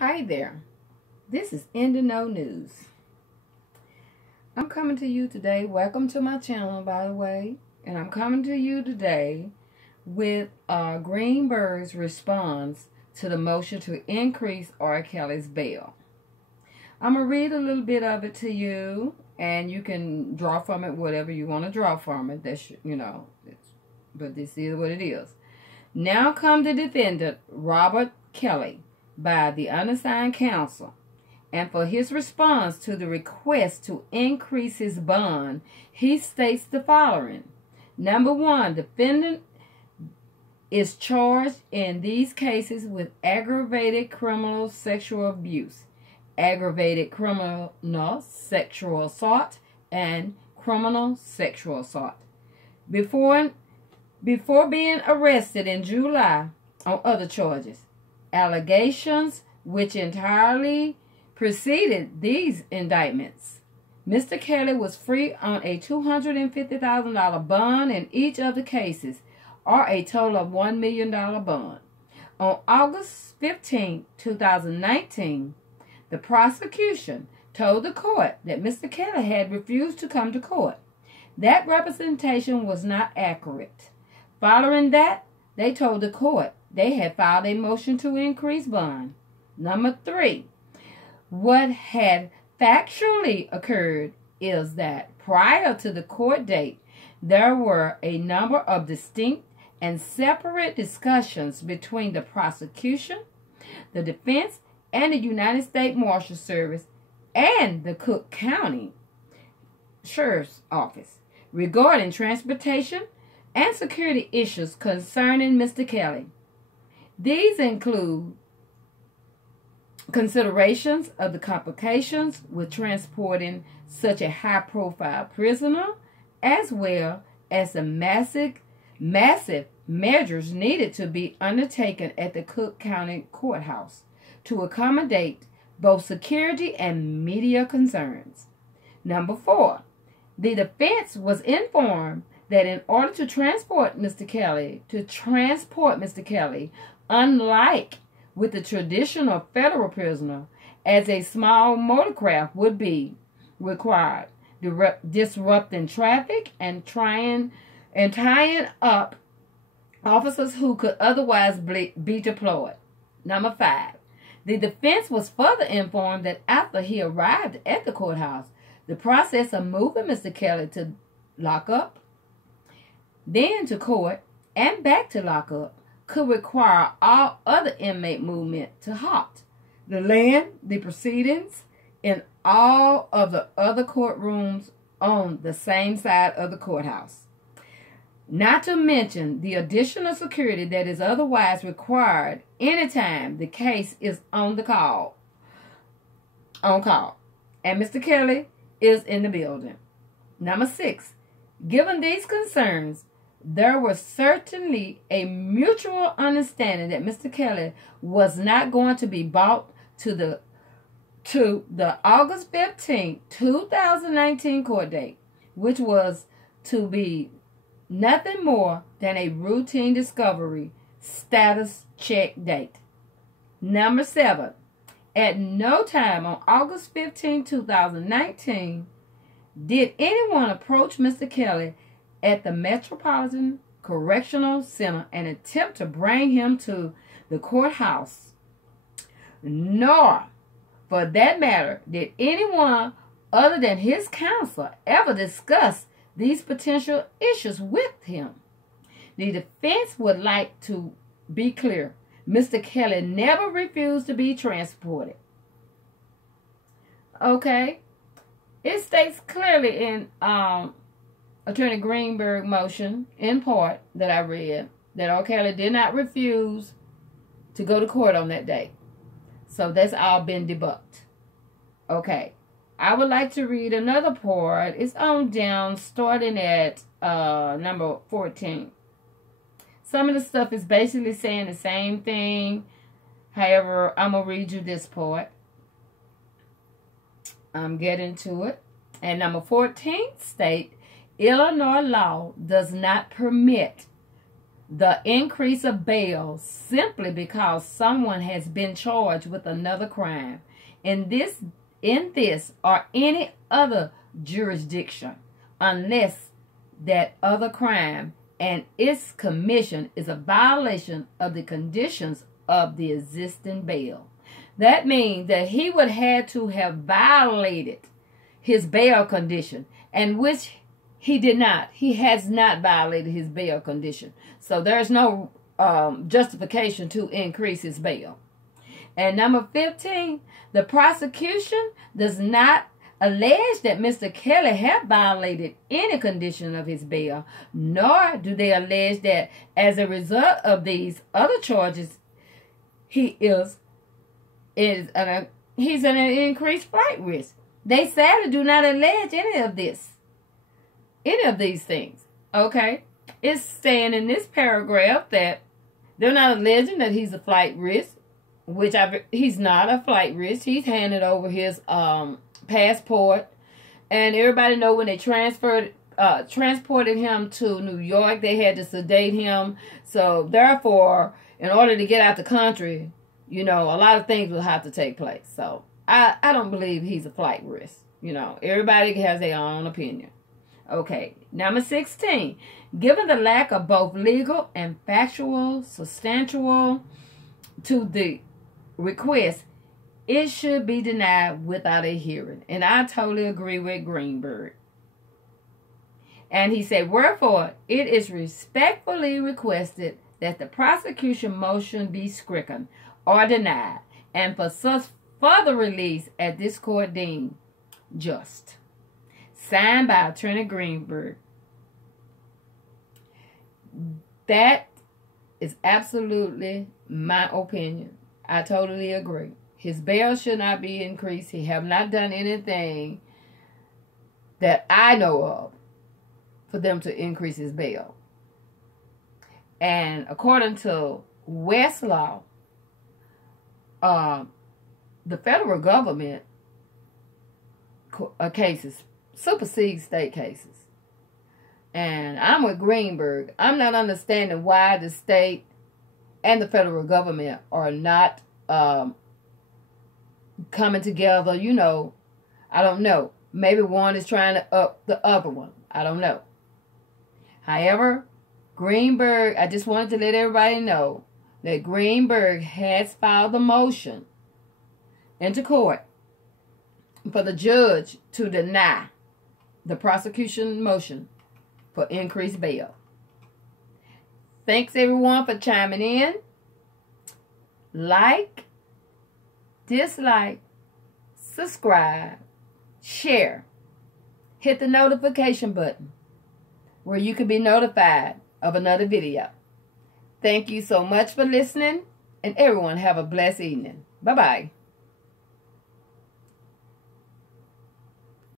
Hi there, this is In the Know News. I'm coming to you today, welcome to my channel by the way, and I'm coming to you today with Greenberg's response to the motion to increase R. Kelly's bail. I'm going to read a little bit of it to you, and you can draw from it whatever you want to draw from it. That's, but this is what it is. Now come the defendant, Robert Kelly, by the unassigned counsel, and for his response to the request to increase his bond, he states the following. Number one, defendant is charged in these cases with aggravated criminal sexual abuse, aggravated criminal sexual assault, and criminal sexual assault. Before being arrested in July on other charges, allegations which entirely preceded these indictments, Mr. Kelly was free on a $250,000 bond in each of the cases, or a total of $1 million bond. On August 15, 2019, the prosecution told the court that Mr. Kelly had refused to come to court. That representation was not accurate. Following that, they told the court they had filed a motion to increase bond. Number three, what had factually occurred is that prior to the court date, there were a number of distinct and separate discussions between the prosecution, the defense, and the United States Marshal Service and the Cook County Sheriff's Office regarding transportation and security issues concerning Mr. Kelly. These include considerations of the complications with transporting such a high-profile prisoner, as well as the massive measures needed to be undertaken at the Cook County Courthouse to accommodate both security and media concerns. Number four, the defense was informed that in order to transport Mr. Kelly, unlike with the traditional federal prisoner, as a small motorcraft would be required, disrupting traffic and tying up officers who could otherwise be deployed. Number five, the defense was further informed that after he arrived at the courthouse, the process of moving Mr. Kelly to lockup, then to court, and back to lockup could require all other inmate movement to halt. The proceedings in all of the other courtrooms on the same side of the courthouse. Not to mention the additional security that is otherwise required anytime the case is on call. And Mr. Kelly is in the building. Number six, given these concerns, there was certainly a mutual understanding that Mr. Kelly was not going to be brought to the August 15, 2019 court date, which was to be nothing more than a routine discovery status check date. Number seven, at no time on August 15, 2019, did anyone approach Mr. Kelly at the Metropolitan Correctional Center and attempt to bring him to the courthouse, nor, for that matter, did anyone other than his counsel ever discuss these potential issues with him. The defense would like to be clear. Mr. Kelly never refused to be transported. Okay? It states clearly in Attorney Greenberg motion, in part, that I read, that R. Kelly did not refuse to go to court on that day. So that's all been debunked. Okay. I would like to read another part. It's on down, starting at number 14. Some of the stuff is basically saying the same thing. However, I'm going to read you this part. I'm getting to it. And number 14 state, Illinois law does not permit the increase of bail simply because someone has been charged with another crime in this or any other jurisdiction, unless that other crime and its commission is a violation of the conditions of the existing bail. That means that he would have to have violated his bail condition, and which he did not. He has not violated his bail condition. So there's no justification to increase his bail. And number 15, the prosecution does not allege that Mr. Kelly had violated any condition of his bail, nor do they allege that as a result of these other charges, he's an increased flight risk. They sadly do not allege any of these things. Okay? It's saying in this paragraph that they're not alleging that he's a flight risk, which he's not a flight risk. He's handed over his passport, and everybody know when they transported him to New York, they had to sedate him. So therefore, in order to get out the country, a lot of things will have to take place. So I don't believe he's a flight risk. Everybody has their own opinion. Okay, number 16. Given the lack of both legal and factual substantial to the request, it should be denied without a hearing. And I totally agree with Greenberg. And he said, wherefore, it is respectfully requested that the prosecution motion be stricken or denied, and for such further release as this court deemed just. Signed by Attorney Greenberg. That is absolutely my opinion. I totally agree. His bail should not be increased. He have not done anything that I know of for them to increase his bail. And according to Westlaw, the federal government cases supersede state cases. And I'm with Greenberg. I'm not understanding why the state and the federal government are not coming together. I don't know. Maybe one is trying to up the other one. I don't know. However, Greenberg, I just wanted to let everybody know that Greenberg has filed a motion into court for the judge to deny the prosecution motion for increased bail. Thanks everyone for chiming in. Like, dislike, subscribe, share. Hit the notification button where you can be notified of another video. Thank you so much for listening, and everyone have a blessed evening. Bye-bye.